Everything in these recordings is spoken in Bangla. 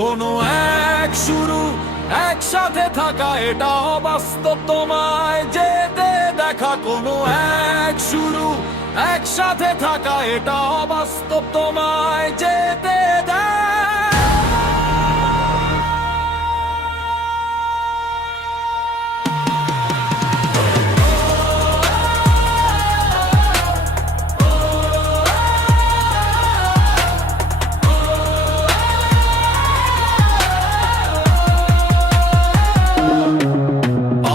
কোনো এক শুরু, একসাথে থাকা এটা অবাস্তব, তোমায় যেতে দেখা। কোনো এক শুরু, একসাথে থাকা এটা অবাস্তব, তোমায় যেতে দেখা।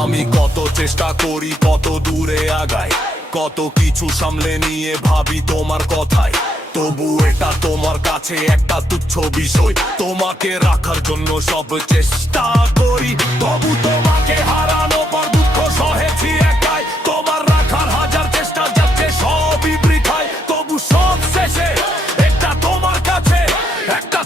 আমি কত চেষ্টা করি, কত দূরে আগাই, কত কিছু সামলে নিয়ে ভাবি তোমার কথাই, তবু এটা তোমার কাছে একটা তুচ্ছ বিষয়। তোমাকে রাখার জন্য সব চেষ্টা করি, তবু তোমাকে হারানো পর দুঃখ সহেছি একাই। তোমার রাখার হাজার চেষ্টা যাচ্ছে সবই বৃথায়, তবু সব শেষে এটা তোমার কাছে একটা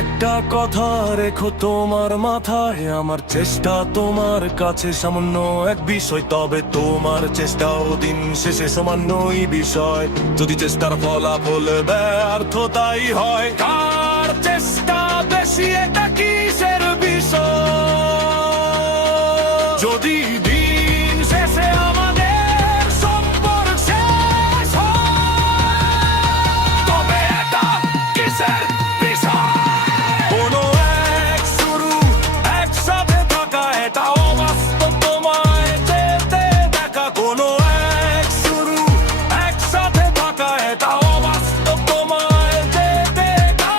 একটা কথা রেখো তোমার মাথায়, আমার চেষ্টা তোমার কাছে সামান্য এক বিষয়, তবে তোমার চেষ্টাও দিন শেষে সামান্যই বিষয়। যদি চেষ্টার ফলাফল ব্যর্থতাই হয়, কার চেষ্টা বেশি এটা কিসের বিষয়? যদি দিন শেষে আমাদের সম্পর্ক শেষ হয়, তবে এটা কিসের বিষয়? কোনো এক শুরু, একসাথে থাকা এটা অবাস্তব, তোমায় যেতে দেখা। কোনো এক শুরু, একসাথে থাকা এটা অবাস্তব, তোমায় যেতে দেখা।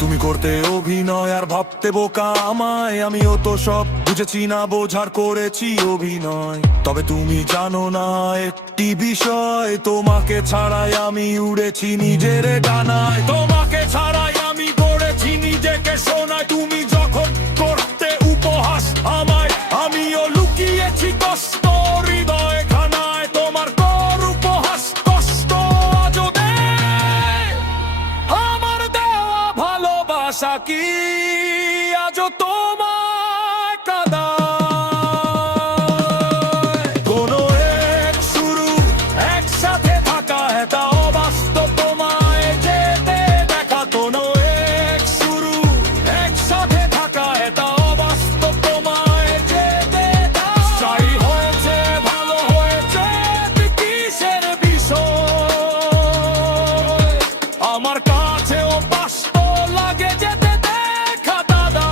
তুমি করতে অভিনয় আর ভাবতে বোকা আমায়, আমিও তো সব বুঝেছি না বোঝার করেছি অভিনয়। তবে তুমি জানো না একটি বিষয়, তোমাকে ছাড়াই আমি উড়েছি নিজের ডানায়। তোমাকে ছাড়াই আমি গড়েছি নিজেকে সোনায়। তুমি যখন করতে উপহাস আমায়, আমিও লুকিয়েছি কষ্ট হৃদয় খানায়। তোমার কর উপহাস কষ্ট আজও দেয়, আমার দেওয়া ভালোবাসা কি আজও তোমায় কাঁদায়? কোনো এক শুরু, একসাথে থাকা এটা অবাস্তব, তোমায় যেতে দেখা। কোনো এক শুরু, একসাথে থাকা এটা অবাস্তব, তোমায় যেতে দেখা। স্থায়ী হয়েছে, ভালো হয়েছে, কিসের বিষয়? আমার কাছেও বাস্তব লাগে যেতে দেখা দাদা।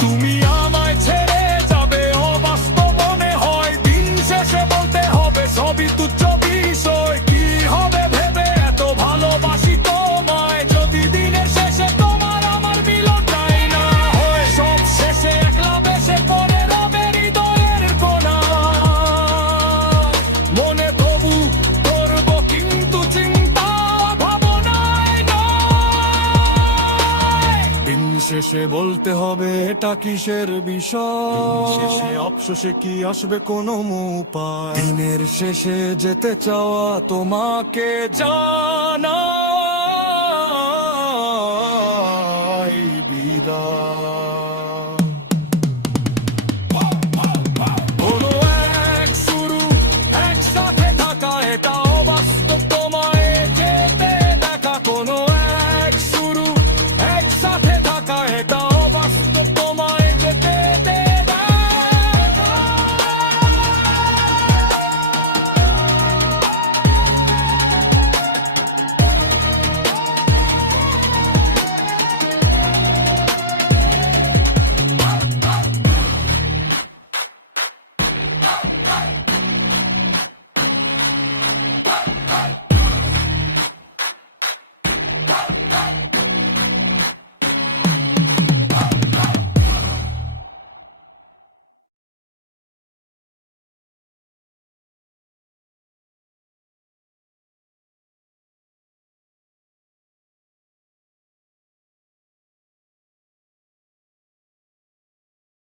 তুমি আমায় ছেড়ে যাবে অবাস্তব মনে হয়, দিন শেষে বলতে হবে সবই তুচ্ছ বিষয়। কি হবে ভেবে এত ভালোবাসি তোমায়, যদি দিনের শেষে তোমার আমার মিলনটাই না হয়। সব শেষে একলা বেশে পড়ে রবে হৃদয়ের কোনা, মনে তবু করবো কিন্তু চিন্তা ভাবনায় নয়। দিন শেষে বলতে হবে এটা কিসের বিষয়? শেষে অবশেষে কি আসবে কোনো উপায়? দিনের শেষে যেতে চাওয়া তোমাকে জানা